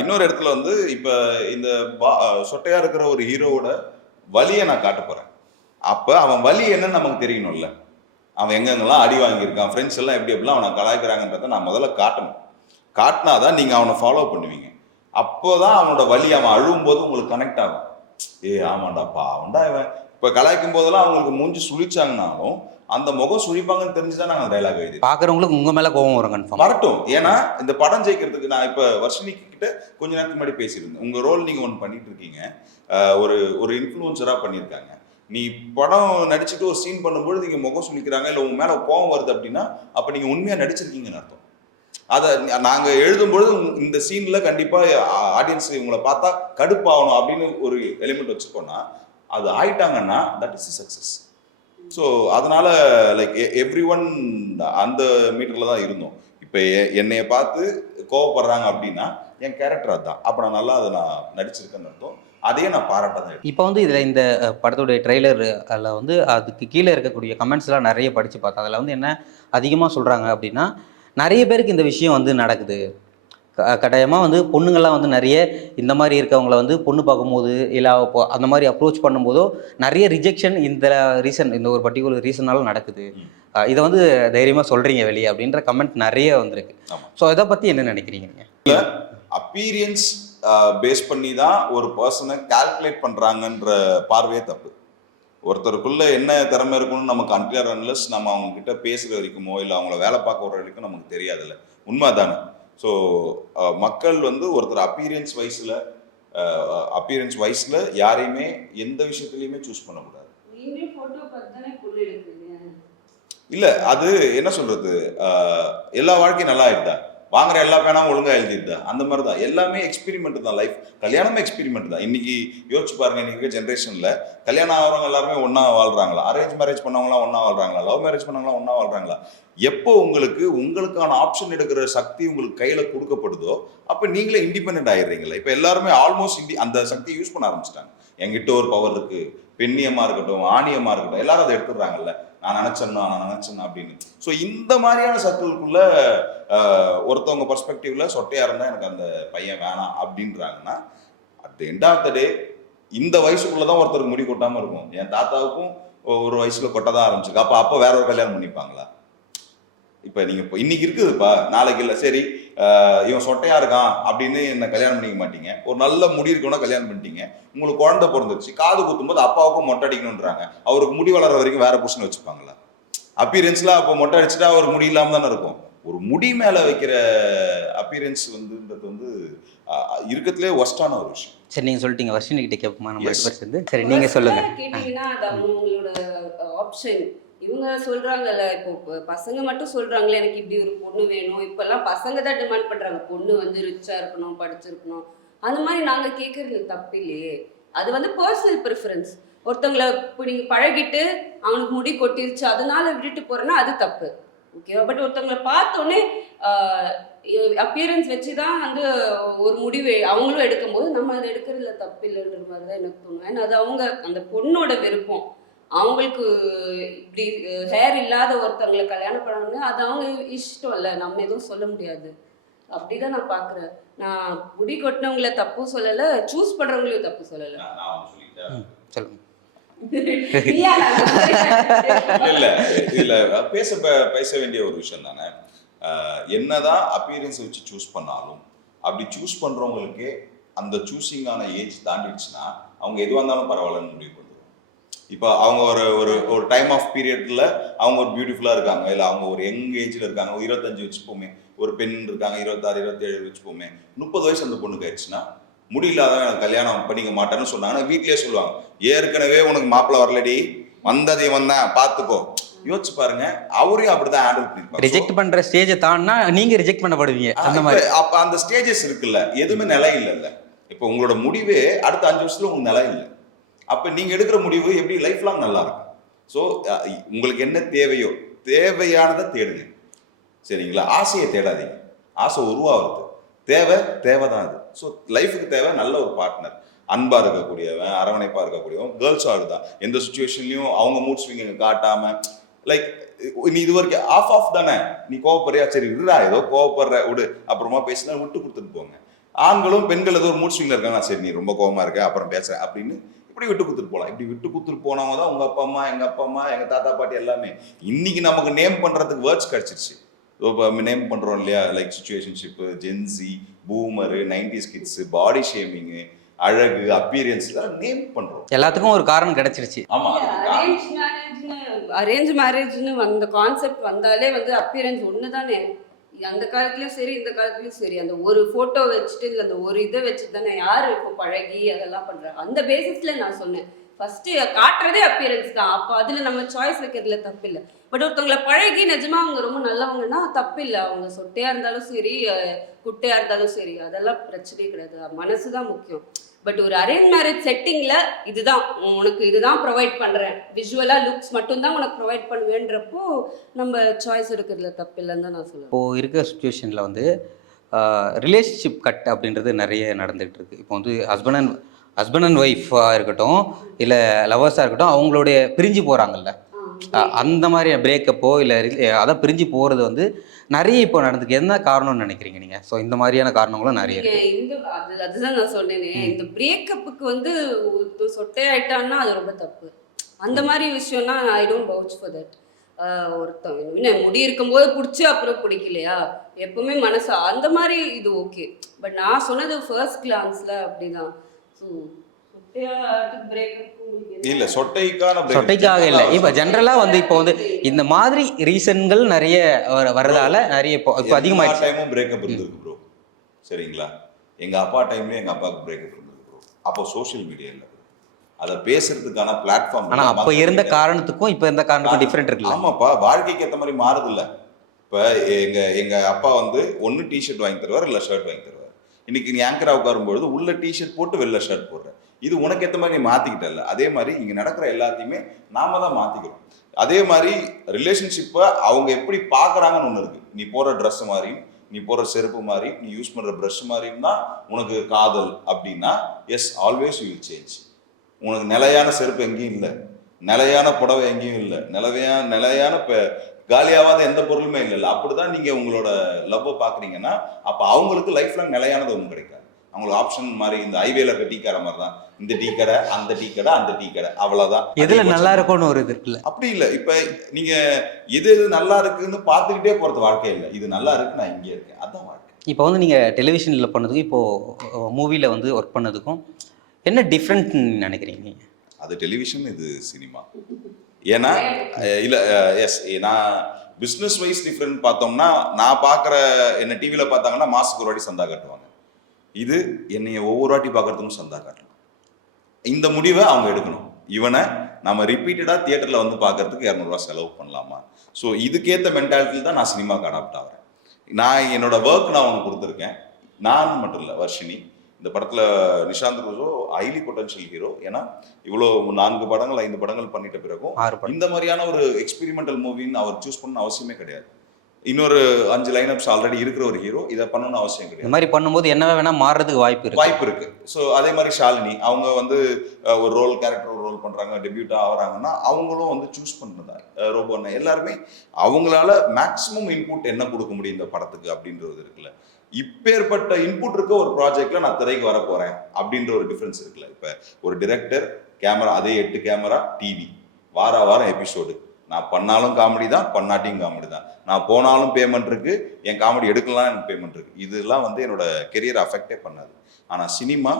இன்னொரு இடத்துல வந்து இப்போ இந்த சொட்டையா இருக்கிற ஒரு ஹீரோவோட வலியை நான் காட்ட போறேன். அப்போ அவன் வலி என்னன்னு நமக்கு தெரியணும்ல. அவன் எங்கெங்கெல்லாம் அடி வாங்கியிருக்கான், ஃப்ரெண்ட்ஸ் எல்லாம் எப்படி எப்படிலாம் அவனை கலாய்க்கிறாங்கன்றத நான் முதல்ல காட்டணும். காட்டினாதான் நீங்கள் அவனை ஃபாலோ பண்ணுவீங்க. அப்போதான் அவனோட வலி அவன் அழுவும் போது உங்களுக்கு கனெக்ட் ஆகும். ஆமாண்டாப்பா அவன்டா இவன். இப்போ கலாய்க்கும் போதெல்லாம் அவங்களுக்கு மூஞ்சி சுழிச்சாங்கனாலும் அந்த முகம் சுழிப்பாங்கன்னு தெரிஞ்சுதான் நாங்கள் டைலாக் எழுதி பார்க்குறவங்களுக்கு உங்கள் மேலே கோவம் வரும், கன்ஃபார்ம் வரட்டும். ஏன்னா இந்த படம் ஜெயிக்கிறதுக்கு நான் இப்போ வர்ஷினி கிட்ட கொஞ்ச நேரத்துக்கு முன்னாடி பேசியிருந்தேன். உங்கள் ரோல் நீங்கள் ஒன்று பண்ணிட்டு இருக்கீங்க, ஒரு இன்ஃப்ளூயன்சராக பண்ணியிருக்காங்க. நீ படம் நடிச்சுட்டு ஒரு சீன் பண்ணும்போது நீங்கள் முகம் சுழிக்கிறாங்க இல்லை உங்க மேலே கோவம் வருது அப்படின்னா அப்போ நீங்கள் உண்மையாக நடிச்சிருக்கீங்கன்னு அர்த்தம். அதை நாங்கள் எழுதும்பொழுது இந்த சீனில் கண்டிப்பாக ஆடியன்ஸ் இவங்களை பார்த்தா கடுப்பாகணும் அப்படின்னு ஒரு எலிமெண்ட் வச்சுக்கோன்னா அது ஆயிட்டாங்கன்னா தட் இஸ் சக்ஸஸ். ஸோ அதனால லைக் எவ்ரி ஒன் அந்த மீட்டரில் தான் இருந்தோம். இப்போ என்னைய பார்த்து கோவப்படுறாங்க அப்படின்னா என் கேரக்டர் அதுதான். அப்போ நான் நல்லா அதை நான் நடிச்சிருக்கேன்னு அர்த்தம். அதையே நான் பாராட்டதான். இப்போ வந்து இதில் இந்த படத்துடைய ட்ரெய்லர் அதில் வந்து அதுக்கு கீழே இருக்கக்கூடிய கமெண்ட்ஸ்லாம் நிறைய படித்து பார்த்தேன். அதில் வந்து என்ன அதிகமாக சொல்கிறாங்க அப்படின்னா, நிறைய பேருக்கு இந்த விஷயம் வந்து நடக்குது. கட்டாயமாக வந்து பொண்ணுங்கள்லாம் வந்து நிறைய இந்த மாதிரி இருக்கவங்கள வந்து பொண்ணு பார்க்கும்போது இல்லை அந்த மாதிரி அப்ரோச் பண்ணும்போதோ நிறைய ரிஜெக்ஷன் இந்த ஒரு பர்டிகுலர் ரீசனால நடக்குது. இதை வந்து தைரியமாக சொல்கிறீங்க வெளியே அப்படின்ற கமெண்ட் நிறைய வந்திருக்கு. ஸோ இதை பற்றி என்ன நினைக்கிறீங்க நீங்கள்? அப்பீரியன்ஸ் பேஸ் பண்ணி தான் ஒரு பர்சனை கால்குலேட் பண்ணுறாங்கன்ற பார்வையே தப்பு. ஒருத்தருக்குள்ள என்ன திறமை இருக்குன்னு நமக்கு அன்டில் அன்லெஸ் நம்ம அவங்க கிட்ட பேசுகிற வரைக்குமோ இல்லை அவங்கள வேலை பார்க்க வர வரைக்கும் நமக்கு தெரியாதுல்ல. உண்மை தானே. ஸோ மக்கள் வந்து ஒருத்தர் அப்பீரியன்ஸ் வைஸில் யாரையுமே எந்த விஷயத்துலையுமே சூஸ் பண்ணக்கூடாது. இல்லை அது என்ன சொல்றது, எல்லா வாழ்க்கையும் நல்லா ஆயிடுதா, வாங்குற எல்லா பேனாவும் ஒழுங்காக எழுதிடுதா, அந்த மாதிரி தான் எல்லாமே எக்ஸ்பெரிமெண்ட் தான். லைஃப் கல்யாணமே எக்ஸ்பெரிமெண்ட் தான். இன்னைக்கு யோசிச்சு பாருங்க, இன்னைக்கு ஜென்ரேஷனில் கல்யாணம் ஆகிறவங்க எல்லாருமே ஒன்றா வாழ்றாங்களா, அரேஞ்ச் மேரேஜ் பண்ணவங்களாம் ஒன்றா வாழ்றாங்களா, லவ் மேரேஜ் பண்ணவங்களாம் ஒன்றா வாழ்றாங்களா? எப்போ உங்களுக்கான ஆப்ஷன் எடுக்கிற சக்தி உங்களுக்கு கையில் கொடுக்கப்படுதோ அப்போ நீங்களே இண்டிபெண்ட் ஆயிடுறீங்களா. இப்போ எல்லாருமே ஆல்மோஸ்ட் அந்த சக்தியை யூஸ் பண்ண ஆரம்பிச்சிட்டாங்க. என்கிட்ட ஒரு பவர் இருக்கு, பெண்ணியமா இருக்கட்டும், ஆணியமா இருக்கட்டும், எல்லாரும் அதை எடுத்துடுறாங்கல்ல. நான் நினைச்சேன்னா அப்படின்னு. ஸோ இந்த மாதிரியான சர்க்கிள்குள்ள ஒருத்தவங்க பர்ஸ்பெக்டிவ்ல சொட்டையா இருந்தா எனக்கு அந்த பையன் வேணாம் அப்படின்றாங்கன்னா, at the end of the day இந்த வயசுக்குள்ளதான் ஒருத்தருக்கு முடி கொட்டாம இருக்கும். என் தாத்தாவுக்கும் ஒரு வயசுல கொட்டதான் ஆரம்பிச்சிருக்கு. அப்ப வேற ஒரு கல்யாணம் பண்ணிப்பாங்களா? இப்ப நீங்க இன்னைக்கு இருக்குதுப்பா, நாளைக்கு இல்லை. சரி, இவன் சொட்டையா இருக்கான் அப்படின்னு என்ன கல்யாணம் பண்ணிக்க மாட்டீங்க. ஒரு நல்ல முடி இருக்கணும்னா கல்யாணம் பண்ணிட்டீங்க. உங்களுக்கு குழந்தை பிறந்துருச்சு, காது குத்தும் போது அப்பாவுக்கும் மொட்டை அடிக்கணும்ன்றாங்க. அவருக்கு முடி வளர்ற வரைக்கும் வேற புருஷனை வச்சுப்பாங்களா? அப்பியரன்ஸ்ல அப்போ மொட்டை அடிச்சுட்டா அவருக்கு முடி இல்லாம தானே இருக்கும். ஒரு முடி மேல வைக்கிற அப்பியரன்ஸ் வந்து இருக்கத்திலே ஒஸ்டான ஒரு விஷயம். சரி, நீங்க சொல்லிட்டீங்க. வர்ஷினி கிட்ட கேட்போமா நம்ம 2 பேர் சேர்ந்து? சரி, நீங்க சொல்லுங்க. கேட்டீங்கன்னா அது அவங்களோட ஆப்ஷன். இவங்க சொல்றாங்கல்ல, இப்போ பசங்க மட்டும் சொல்றாங்களே எனக்கு இப்படி ஒரு பொண்ணு வேணும். இப்பெல்லாம் பசங்க தான் டிமாண்ட் பண்றாங்க, பொண்ணு வந்து ரிச்சா இருக்கணும், படிச்சிருக்கணும். அந்த மாதிரி நாங்க கேட்கறது தப்பு இல்லையே. அது வந்து பர்சனல் ப்ரிஃபரன்ஸ். ஒருத்தவங்களை இப்போ நீங்க பழகிட்டு அவனுக்கு முடி கொட்டிருச்சு அதனால விட்டுட்டு போறேன்னா அது தப்பு, ஓகேவா? பட் ஒருத்தவங்களை பார்த்தோன்னே அப்பியரன்ஸ் வச்சு தான் வந்து ஒரு முடிவு அவங்களும் எடுக்கும்போது நம்ம அதை எடுக்கிறதுல தப்பு இல்லைன்ற மாதிரி தான் எனக்கு தோணும். ஏன்னா அது அவங்க அந்த பொண்ணோட விருப்பம். அவங்களுக்கு இப்படி ஹேர் இல்லாத ஒருத்தவங்களை கல்யாணம் பண்ணணும்னு அது அவங்க இஷ்டம் இல்லை, நம்ம எதுவும் சொல்ல முடியாது. அப்படிதான் நான் பார்க்குறேன். நான் முடி கொட்டினவங்கள தப்பும் சொல்லலை, சூஸ் பண்ணுறவங்களையும் தப்பு சொல்லலை. சொல்லுங்க. இல்ல இதுல பேச வேண்டிய ஒரு விஷயம் தானே. என்னதான் அப்பியரன்ஸ் வச்சு சூஸ் பண்ணாலும் அப்படி சூஸ் பண்றவங்களுக்கு அந்த சூஸிங்கான ஏஜ் தாண்டிடுச்சுன்னா அவங்க எதுவாக இருந்தாலும் பரவாயில்லன்னு முடிவு பண்ணுவாங்க. இப்போ அவங்க ஒரு டைம் ஆஃப் பீரியட்ல அவங்க ஒரு பியூட்டிஃபுல்லா இருக்காங்க, இல்லை அவங்க ஒரு யங் ஏஜ்ல இருக்காங்க, 25 வச்சுப்போமே, ஒரு பெண் இருக்காங்க 26 27 வச்சுப்போமே, 30 வயசு அந்த பொண்ணுக்கு ஆயிடுச்சுன்னா முடியலாதான் எனக்கு கல்யாணம் பண்ணிக்க மாட்டேன்னு சொன்னாங்கன்னா வீட்லயே சொல்லுவாங்க, ஏற்கனவே உனக்கு மாப்பிள்ளை வரலடி, வந்ததை வந்தேன் பார்த்துக்கோ. யோசிச்சு பாருங்க, அவரையும் அப்படிதான் ஹேண்டில் பண்ணிருப்பாங்க. ரிஜெக்ட் பண்ற ஸ்டேஜை தாண்டினா நீங்க ரிஜெக்ட் பண்ணப்படுவீங்க. அந்த மாதிரி அப்ப அந்த ஸ்டேஜஸ் இருக்குல்ல, எதுவுமே நிலை இல்லைல்ல. இப்போ உங்களோட முடிவே அடுத்த 5 வருஷத்துல உங்களுக்கு நிலை இல்லை. அப்ப நீங்க எடுக்கிற முடிவு எப்படி லைஃப் லாங் நல்லா இருக்கும். ஸோ உங்களுக்கு என்ன தேவையோ தேவையானதை தேடுங்க, சரிங்களா? ஆசையை தேடாதீங்க. ஆசை உருவாகிறது தேவைதான் அது. ஸோ லைஃபுக்கு தேவை நல்ல ஒரு பார்ட்னர், அன்பா இருக்கக்கூடியவன், அரவணைப்பா இருக்கக்கூடியவன். கேர்ள்ஸும் அதுதான், எந்த சுச்சுவேஷன்லையும் அவங்க மூட் ஸ்விங்க காட்டாம, லைக் நீ இது வரைக்கும் ஆஃப் தானே, நீ கோவப்படுறியா, சரி விடுறா, ஏதோ கோவப்படுற விடு, அப்புறமா பேசினா விட்டு கொடுத்துட்டு போங்க. ஆண்களும் பெண்கள் ஏதோ ஒரு மூட் ஸ்விங்ல இருக்காங்க, சரி நீ ரொம்ப கோவமா இருக்க அப்புறம் பேசுறேன் அப்படின்னு இப்படி விட்டு கொடுத்துட்டு போகலாம். இப்படி விட்டு கொடுத்துட்டு போனவங்க தான் உங்க அப்பா அம்மா, எங்க அப்பா அம்மா, எங்க தாத்தா பாட்டி எல்லாமே. இன்னைக்கு நமக்கு நேம் பண்றதுக்கு வேர்ட்ஸ் கிடைச்சிருச்சு. இப்போ நேம் பண்றோம் இல்லையா, like situationship, Gen Z, boomer, 90s kids, body shaming, அழகு, அப்பியரன்ஸ் நேம் பண்றோம். எல்லாத்துக்கும் ஒரு காரணம் கிடைச்சிருச்சு. ஆமா, அரேஞ்ச் மேரேஜ்னு அந்த கான்செப்ட் வந்தாலே வந்து அப்பியரன்ஸ் ஒன்று தானே. அந்த காலத்துலயும் சரி இந்த காலத்துலயும் சரி, அந்த ஒரு போட்டோ வச்சுட்டு இல்லை அந்த ஒரு இதை வச்சுட்டு தானே யாரு இப்போ பழகி அதெல்லாம் பண்றாங்க. அந்த பேசிஸ்ல நான் சொன்னேன், ஃபர்ஸ்ட் காட்டுறதே அப்பியரன்ஸ் தான். அப்போ அதுல நம்ம சாய்ஸ் வைக்கிறதுல தப்பு இல்லை. பட் ஒருத்தவங்களை பழகி நிஜமா அவங்க ரொம்ப நல்லவங்கன்னா தப்பு இல்லை. அவங்க சொட்டையா இருந்தாலும் சரி, குட்டையா இருந்தாலும் சரி, அதெல்லாம் பிரச்சனையே கிடையாது. மனசுதான் முக்கியம். பட் ஒரு அரேஞ்ச் மேரேஜ் செட்டிங்ல இதுதான் உனக்கு, இதுதான் ப்ரொவைட் பண்றேன், விஷுவலா லுக்ஸ் மட்டும்தான் உனக்கு ப்ரொவைட் பண்ணுவேன்றப்போ நம்ம சாய்ஸ் எடுக்கிறதுல தப்பு இல்லைன்னு தான் நான் சொல்லுவேன். இப்போ இருக்கிற சுச்சுவேஷன்ல வந்து ரிலேஷன்ஷிப் கட் அப்படின்றது நிறைய நடந்துகிட்டு இருக்கு. இப்போ வந்து ஹஸ்பண்ட் அண்ட் ஒய்ஃபாக இருக்கட்டும், இல்லை லவர்ஸாக இருக்கட்டும், அவங்களுடைய பிரிஞ்சு போகிறாங்கல்ல, அந்த மாதிரி பிரேக்கப்போ இல்லை அதான் பிரிஞ்சு போகிறது வந்து நிறைய இப்போ நடந்துக்கு. என்ன காரணம்னு நினைக்கிறீங்க நீங்க? ஸோ இந்த மாதிரியான காரணங்களும் நிறைய இருக்கு. அதுதான் நான் சொன்னேனே, இந்த பிரேக்கப்புக்கு வந்து சொட்டையாயிட்டான்னா அது ரொம்ப தப்பு. அந்த மாதிரி விஷயம்னா I don't vouch for that. ஒருத்தவங்க முடி இருக்கும்போது பிடிச்சி அப்புறம் பிடிக்கலையா, எப்பவுமே மனசு அந்த மாதிரி இது ஓகே. பட் நான் சொன்னது ஃபர்ஸ்ட் கிளான்ஸ்ல அப்படிதான். ஸோ இல்ல சொட்டைக்காக இல்லை, இப்போ ஜென்ரலா வந்து இப்போ வந்து இந்த மாதிரி ரீசன்கள் நிறைய வர்றதால நிறைய இப்போ அதிகமாயிடுச்சு. டைமும் பிரேக்கப் இருந்திருக்கு ப்ரோ, சரிங்களா? எங்க அப்பா டைம்ல எங்க அப்பாவுக்கு பிரேக்கப் இருந்திருக்கு ப்ரோ. அப்போ சோஷியல் மீடியா இல்லை, அதை பேசுறதுக்கான பிளாட்ஃபார்ம். ஆனா அப்ப இருந்த காரணத்துக்கும் இப்ப இருந்த காரணத்துக்கும் டிஃபரெண்ட் இருக்குல்ல. ஆமாப்பா, வாழ்க்கைக்கு ஏற்ற மாதிரி மாறுது இல்ல. இப்ப எங்க அப்பா வந்து ஒன்னு டிஷர்ட் வாங்கி தருவார், இல்ல ஷர்ட் வாங்கி தருவார். இன்னைக்கு நீ ஆங்கரா உட்காரும்பொழுது உள்ள டிஷர்ட் போட்டு வெளில ஷர்ட் போடுற, இது உனக்கு ஏற்ற மாதிரி நீ மாத்திக்கிட்டல. அதே மாதிரி இங்க நடக்கிற எல்லாத்தையுமே நாம தான் மாத்திக்கிறோம். அதே மாதிரி ரிலேஷன்ஷிப்பை அவங்க எப்படி பாக்குறாங்கன்னு ஒண்ணு இருக்கு. நீ போற ட்ரெஸ் மாதிரியும், நீ போற செருப்பு மாதிரியும், நீ யூஸ் பண்ற ப்ரஷ் மாதிரியும் தான் உனக்கு காதல் அப்படின்னா, yes always you will change. உனக்கு நிலையான செருப்பு எங்கேயும் இல்லை, நிலையான புடவை எங்கேயும் இல்லை, நிலையான காலியாவாத எந்த பொருளுமே இல்லை. அப்படிதான் நீங்க உங்களோட லவ்வை பாக்குறீங்கன்னா அப்ப அவங்களுக்கு லைஃப் லாங் நிலையானது ஒன்றும் கிடைக்காது. அவங்களுக்கு ஆப்ஷன் மாதிரி இந்த ஹைவேல இருக்க டீ கடை மாதிரி தான், இந்த டீ கடை, அந்த டீ கடை, அந்த டீ கடை, அவ்வளவுதான். எதுல நல்லா இருக்கும்னு ஒரு இது இருக்குல்ல, அப்படி இல்லை. இப்ப நீங்க எது நல்லா இருக்குன்னு பார்த்துக்கிட்டே போறது வாழ்க்கை இல்லை. இது நல்லா இருக்கு, நான் இங்கே இருக்கேன், அதான் வாழ்க்கை. இப்போ வந்து நீங்க டெலிவிஷன்ல பண்ணதுக்கும் இப்போ மூவில வந்து ஒர்க் பண்ணதுக்கும் என்ன டிஃப்ரெண்ட் நினைக்கிறீங்க நீங்க? அது டெலிவிஷன், இது சினிமா. ஏன்னா இல்லை, எஸ், நான் பிஸ்னஸ் வைஸ் டிஃப்ரெண்ட் பார்த்தோம்னா, நான் பார்க்குற என்ன டிவியில் பார்த்தாங்கன்னா மாதத்துக்கு ஒரு வாட்டி சந்தா காட்டுவாங்க. இது என்னைய ஒவ்வொரு வாட்டி பார்க்குறதுக்கும் சந்தா காட்டணும். இந்த முடிவை அவங்க எடுக்கணும். இவனை நம்ம ரிப்பீட்டடாக தியேட்டரில் வந்து பார்க்கறதுக்கு 200 ரூபா செலவு பண்ணலாமா? ஸோ இதுக்கேற்ற மென்டாலிட்டியில் தான் நான் சினிமாவுக்கு அடாப்ட் ஆகிறேன். நான் என்னோட ஒர்க் நான் ஒன்று கொடுத்துருக்கேன். நான் மட்டும் இல்லை, வர்ஷினி இந்த படத்தில் நிஷாந்த் ரோசோ ஹைலி பொட்டன்ஷியல் ஹீரோ. ஏன்னா இவ்வளோ 4 படங்கள் 5 படங்கள் பண்ணிட்ட பிறகும் இந்த மாதிரியான ஒரு எக்ஸ்பெரிமெண்டல் மூவின்னு அவர் சூஸ் பண்ண அவசியமே கிடையாது. இன்னொரு 5 லைனப்ஸ் ஆல்ரெடி இருக்கிற ஒரு ஹீரோ, இதை பண்ணணும்னு அவசியம் கிடையாது. இந்த மாதிரி பண்ணும்போது என்ன வேணா மாறுறதுக்கு வாய்ப்பு இருக்கு. ஸோ அதே மாதிரி ஷாலினி அவங்க வந்து ஒரு கேரக்டர் ரோல் பண்றாங்க, டெபியூட்டா ஆகிறாங்கன்னா அவங்களும் வந்து சூஸ் பண்ணுறதா ரோபோன்னா எல்லாருமே அவங்களால மேக்ஸிமம் இன்புட் என்ன கொடுக்க முடியும் இந்த படத்துக்கு அப்படின்றது இருக்குல்ல. இப்பேற்பட்ட இன்புட் இருக்க ஒரு ப்ராஜெக்ட்ல நான் திரைக்கு வர போறேன் அப்படின்ற ஒரு டிஃபரன்ஸ் இருக்குல்ல. இப்ப ஒரு டிரெக்டர், கேமரா, அதே 8 கேமரா, டிவி, வாரம் எபிசோடு. நான் பண்ணாலும் காமெடி தான், பண்ணாட்டியும் காமெடி தான். நான் போனாலும் பேமெண்ட் இருக்கு, என் காமெடி எடுக்கலாம் எனக்கு பேமெண்ட் இருக்கு. இதெல்லாம் வந்து என்னோட கெரியரை அஃபெக்டே பண்ணாது. ஆனா சினிமா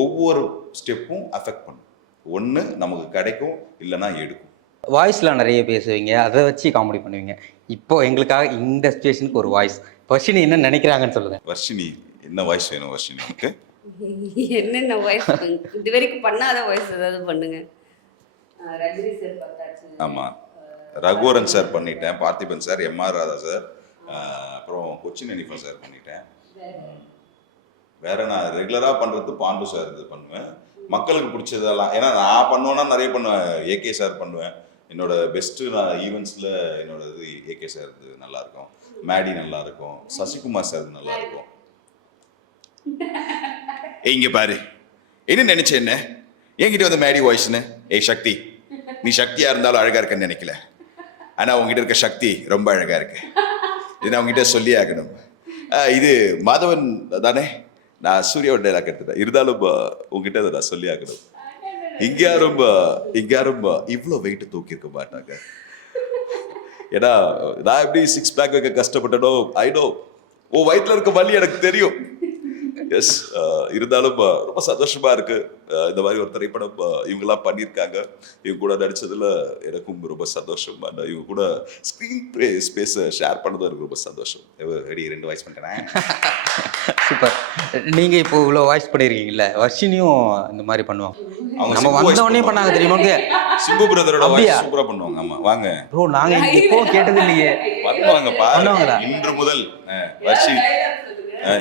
ஒவ்வொரு ஸ்டெப்பும் அஃபெக்ட் பண்ணும். ஒன்று நமக்கு கிடைக்கும், இல்லைன்னா எடுக்கும். வாய்ஸ்லாம் நிறைய பேசுவீங்க, அதை வச்சு காமெடி பண்ணுவீங்க. இப்போ எங்களுக்காக இந்த சிச்சுவேஷனுக்கு ஒரு வாய்ஸ், வர்ஷினி என்ன நினைக்கிறாங்கன்னு சொல்லுங்க. வர்ஷினி என்ன வாய்ஸ் வேணும் வர்ஷினி? ஓகே, என்னென்ன வாய்ஸ் இது வரைக்கும் பண்ணாத வாய்ஸ் ஏதாவது பண்ணுங்க. ரஜினி சார் பார்த்தாச்சு. ஆமா, ரகுவரன் சார் பண்ணிட்டேன், Parthiban sir, MR Radha sir, அப்புறம் கொச்சின் எனிஃபா சார் பண்ணிட்டேன். வேற நான் ரெகுலரா பண்றது பாண்டு சார் இது பண்ணுவேன். மக்களுக்கு பிடிச்சதெல்லாம், ஏன்னா நான் பண்ணுவேன்னா நிறைய பண்ணுவேன். ஏகே சார் பண்ணுவேன். என்னோட பெஸ்ட்டு நான் ஈவெண்ட்ஸில் என்னோட இது ஏகே சார் இது நல்லா இருக்கும், மேடி நல்லா இருக்கும், சசிகுமார் சார் இது நல்லா இருக்கும். இங்க பாரு, என்ன நினைச்ச என்ன என்கிட்ட வந்து மேடி வாய்ஸ்னு? ஏய் சக்தி, நீ சக்தியா இருந்தாலும் அழகா இருக்கன்னு நினைக்கல, ஆனா உங்ககிட்ட இருக்க சக்தி ரொம்ப அழகா இருக்கு. இது நான் உங்ககிட்ட சொல்லியே ஆகணும். இது மாதவன் தானே? நான் சூர்யாவோட டைலாக் எடுத்துட்டேன், இருந்தாலும் உங்ககிட்ட அதை நான் சொல்லி ஆகணும். இங்க யாரும் இவ்வளோ வெயிட் தூக்கி இருக்க மாட்டாங்க. ஏன்னா நான் எப்படி 6 பேக் வைக்க கஷ்டப்பட்டனோ ஐ நோ, உன் வயிற்றுல இருக்க வலி எனக்கு தெரியும். எஸ், இருந்தாலும் ரொம்ப சந்தோஷமா இருக்கு. இந்த மாதிரி ஒரு திரைப்படம் இவங்கெல்லாம் பண்ணியிருக்காங்க. இவங்க கூட நடிச்சதுல எனக்கும் ரொம்ப சந்தோஷம். இவங்க கூட ஸ்க்ரீன் ஸ்பேஸை ஷேர் பண்ணதும் எனக்கு ரொம்ப சந்தோஷம். ரெடி, 2 வாய்ஸ் பண்ணிட்டேன். சூப்பர். நீங்க இப்போ இவ்வளோ வாய்ஸ் பண்ணிருக்கீங்கல்ல, வர்ஷினியும் இந்த மாதிரி பண்ணுவாங்க. அவங்க நம்ம வந்த உடனே பண்ணாங்க தெரியுமா? சிம்பு பிரதரோட வாய்ஸ் சூப்பரா பண்ணுவாங்க. ஆமா, வாங்க ப்ரோ, நாங்க இப்போ கேட்டது இல்லையே. பண்ணுவாங்க பாருங்க. பண்ணுவாங்களா? இன்று முதல் வர்ஷி,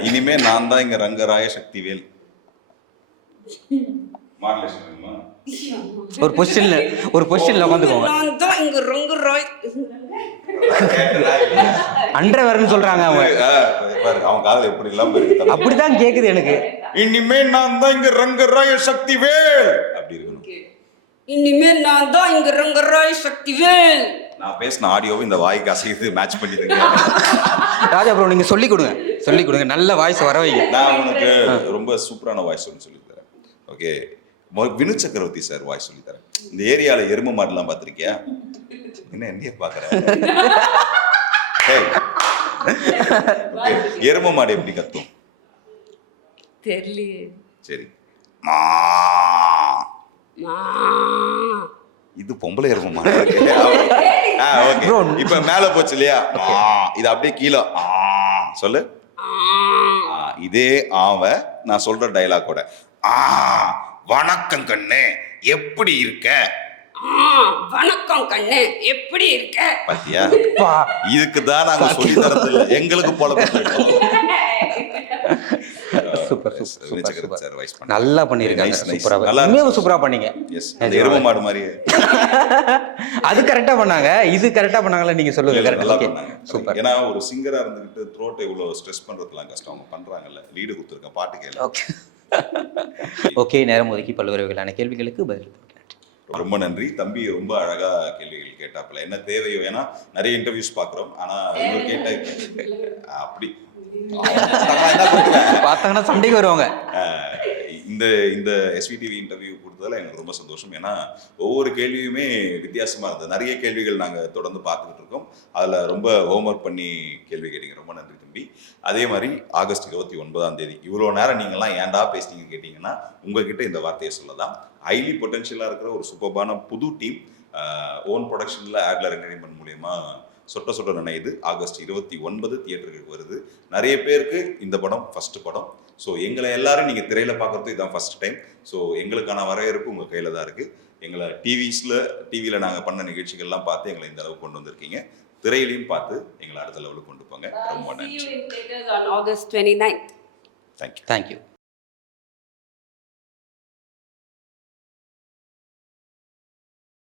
இனிமே நான் தான் இங்க ரங்கராய சக்திவேல். ஒரு பொசிஷன்ல உட்காந்துக்கோங்க. நான் தான் இங்க ரங்கு ராய் அண்டர்வேர்னு சொல்றாங்க அவங்க. அவன் காதல் எப்படி இல்லாம இருக்கு. அப்படிதான் கேக்குது எனக்கு. இனிமே நான் தான் இங்க ரங்கராய சக்திவேல் அப்படி இருக்கணும். இனிமே நான் தான் இங்க ரங்கு ராய் சக்திவேல். நான் பேசின ஆடியோவை இந்த வாய்க்கு அசைது மேட்ச் பண்ணிடுங்க. ராஜா ப்ரோ, நீங்க சொல்லி கொடுங்க, நல்ல வாய்ஸ் வர வைங்க. நான் உனக்கு ரொம்ப சூப்பரான வாய்ஸ் சொல்லி தரேன். ஓகே, வினு சக்கரவர்த்தி சார் வாய்ஸ் சொல்லி தரேன். இந்த ஏரியால எருமை மாடுலாம் பார்த்திருக்கியா? என்ன என்னையே பாக்குறேன். எருமை மாடு எப்படி கத்தும் தெரியலையே. சரி, இது பொம்பளை எருமை மாடு. இப்ப மேல போச்சு இல்லையா, இது அப்படியே கீழே சொல்லு. இதே நான் சொல்ற டைலாக்கோட, வணக்கம் கண்ணு எப்படி இருக்க? வணக்கம் கண்ணு எப்படி இருக்க? பாத்தியா, இதுக்கு தான் நாங்க சொல்லி தரது இல்ல, எங்களுக்கு போல. சூப்பர். நல்லா பண்ணிருக்காங்க. சூப்பரா பண்ணீங்க. எருமை மாடு மாதிரி அது கரெக்டா பண்ணாங்க. இது கரெக்டா பண்ணாங்களா? நீங்க சொல்லுங்க. நல்லா பண்ணாங்க. சூப்பர். ஏன்னா ஒரு சிங்கரா இருந்துகிட்டு த்ரோட் இவ்வளவு ஸ்ட்ரெஸ் பண்றதுலாம் கஷ்டம். அவங்க பண்றாங்கல்ல, லீடு கொடுத்துருக்கேன், பாட்டு கேளு. ஓகே, நேரம் ஒதுக்கி பல்வேறு வகையிலான கேள்விகளுக்கு பதில் ரொம்ப நன்றி தம்பி, ரொம்ப அழகா கேள்விகள் கேட்டாப்புல. என்ன தேவையோ, ஏன்னா நிறைய இன்டர்வியூஸ் பார்க்குறோம், ஆனால் இவர் கேட்ட அப்படி என்ன பண்ணுவேன்? பார்த்தாங்கன்னா சண்டைக்கு வருவாங்க. இந்த இந்த எஸ்விடிவி இன்டர்வியூ கொடுத்ததில் எனக்கு ரொம்ப சந்தோஷம். ஏன்னா ஒவ்வொரு கேள்வியுமே வித்தியாசமாக இருந்தது. நிறைய கேள்விகள் நாங்கள் தொடர்ந்து பார்த்துக்கிட்டு இருக்கோம். அதில் ரொம்ப ஹோம்ஒர்க் பண்ணி கேள்வி கேட்டீங்க. ரொம்ப நன்றி தம்பி. அதே மாதிரி ஆகஸ்ட் 29 இவ்வளோ நேரம் நீங்கள்லாம் ஏன்டா பேசிட்டீங்க கேட்டிங்கன்னா உங்ககிட்ட இந்த வார்த்தையை சொல்லலாம். ஹைலி பொட்டன்ஷியலாக இருக்கிற ஒரு சூப்பர்பான புது டீம் ஓன் ப்ரொடக்ஷனில் ஆட்லர் என்டர்டைன்மெண்ட் மூலயமா சொட்ட சொட்ட நினைது ஆகஸ்ட் 29 தியேட்டருக்கு வருது. நிறைய பேருக்கு இந்த படம் ஃபர்ஸ்ட் படம். ஸோ எங்களை எல்லாரும் நீங்கள் திரையில் பார்க்குறது இதுதான் ஃபர்ஸ்ட் டைம். ஸோ எங்களுக்கான வரவேற்பு உங்கள் கையில் தான் இருக்குது. எங்களை டிவியில் நாங்கள் பண்ண நிகழ்ச்சிகள்லாம் பார்த்து எங்களை இந்த அளவுக்கு கொண்டு வந்திருக்கீங்க. திரையிலையும் பார்த்து எங்களை அடுத்த லெவலுக்கு கொண்டு போங்க. ரொம்ப நன்றி. on August 29th. Thank you. Thank you.